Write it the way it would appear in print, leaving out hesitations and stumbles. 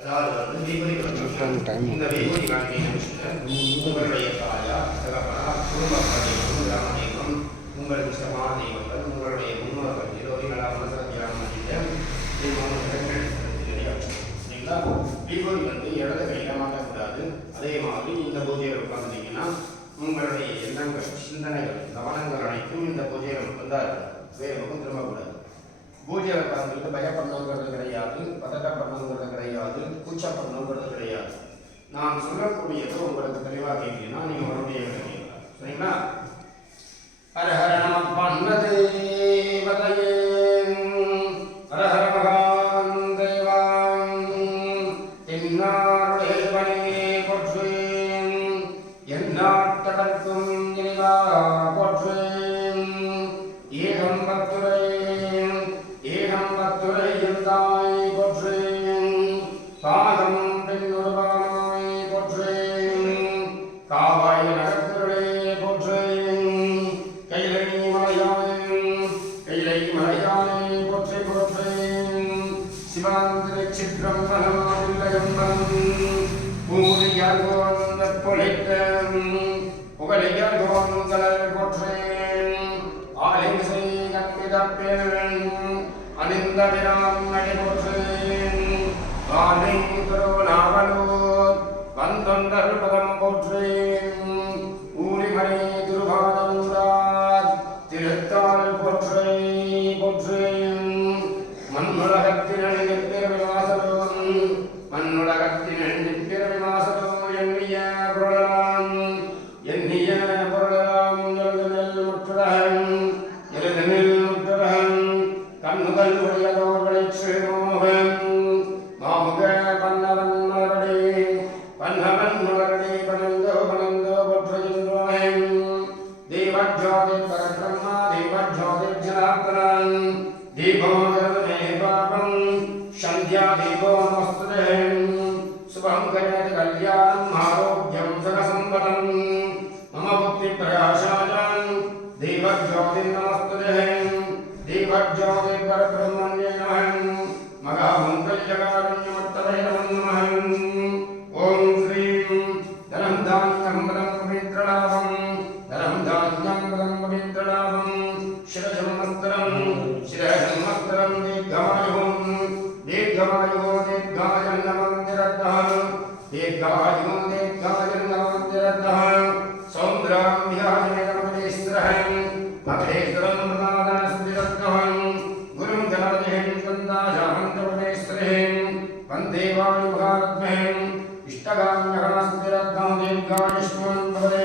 அதாவது இந்த விபூதி உங்களுடைய தாயா தகப்பனா குடும்ப தெய்வம் கிராம தெய்வம் உங்கள் இஷ்டமான தெய்வங்கள் உங்களுடைய முன்னோர்கள் எல்லோரையும் நல்லா சரிங்களா. விபூதி இடது கையில மாட்டக்கூடாது. அதே மாதிரி இந்த பூஜையில் உட்கார்ந்தீங்கன்னா உங்களுடைய எண்ணங்கள் சிந்தனைகள் கவனங்கள் அனைத்தும் இந்த பூஜையில் வந்தால் வேறு பக்கம் திரும்பக்கூடாது. பூஜையில் உட்கார்ந்துட்டு பயப்படணுங்கிறது கிடையாது, பதட்டப்படணுங்கிறது கிடையாது, கூச்சப்படணுங்கிறது கிடையாது. நான் சொல்லக்கூடியது உங்களுக்கு தெளிவாக கேட்கலன்னா நீங்க மறுபடியும் கேட்கலாம். சரிங்களா? ஹர ஹர நம பன்னதேவதையே ஹர ஹர மகான் தேவான் தென்னாருடைய பணியே போற்றுவேன் எந்நாட்டடர்க்கும் இனிவா போற்றுவேன் ஏகம் பத்துரை தாய் போற்றேன் பாகம் பெண்ணொருபானாய் போற்றேன் காவாய் நகர்த்திரளே போற்றேன் கைலை மலையானே போற்றி போற்றேன் சிவாந்திர சித்திரம் மனமாவில்லயம்பம் பூரியார் கோவந்த பொழைத்தம் புகழையார் கோவந்தலர் போற்றேன் ஆலிசை கண்மிதப்பேன் அனிந்த விராம் நடைபோற்றேன் வானை திருநாவலூர் வந்தொண்டர் பதம் போற்றேன் ஊரிமலை திருபாதூரார் திருத்தாள் போற்றேன் மண்ணுலகத்தின் நிற்பிறவிவாசலும் எண்ணிய பொருளாம் எழுதனில் முற்றுலகம் கண்ணுகள் உடையதோர்களை ஸ்ரீமோகன் மாமுக பன்னவன் மலரடி பனந்தோ போற்றுகின்றோம் தேவஜோதி பரபிரம்மா தேவஜோதி ஜனார்த்தனன் தீபோதரமே பாபம் சந்தியா தீபோ நமஸ்தே சுபம் கரோதி கல்யாணம் ஆரோக்கியம் சுகசம்பதம் மம புத்தி பிரகாசாயம் தேவஜோதி நமஸ்தே தேவஜோதி பரபிரம்மண்யே நமः மகாமங்கல்யகாரண்யமர்த்தவே நமः. ஓம் ஸ்ரீம் தனம் தானியம் பதம் பவித்ரலாபம் தனம் தானியம் பதம் பவித்ரலாபம் சிரசம்மஸ்தரம் தீர்க்கமாயுः தீர்க்கமாயுः சௌந்திராம்பியாஜனே நமதேஸ்வரம் மகேஸ்வரம் பிரதானஸ்திரத்வம் குரும் கணபதிஹம் கந்தாஜாமந்தவனேஸ்வரம் வந்தே வாயு மகாரத்மஹம் இஷ்டகாம்யகணஸ்திரத்வம் தீர்க்காயுஷ்மான் பவதே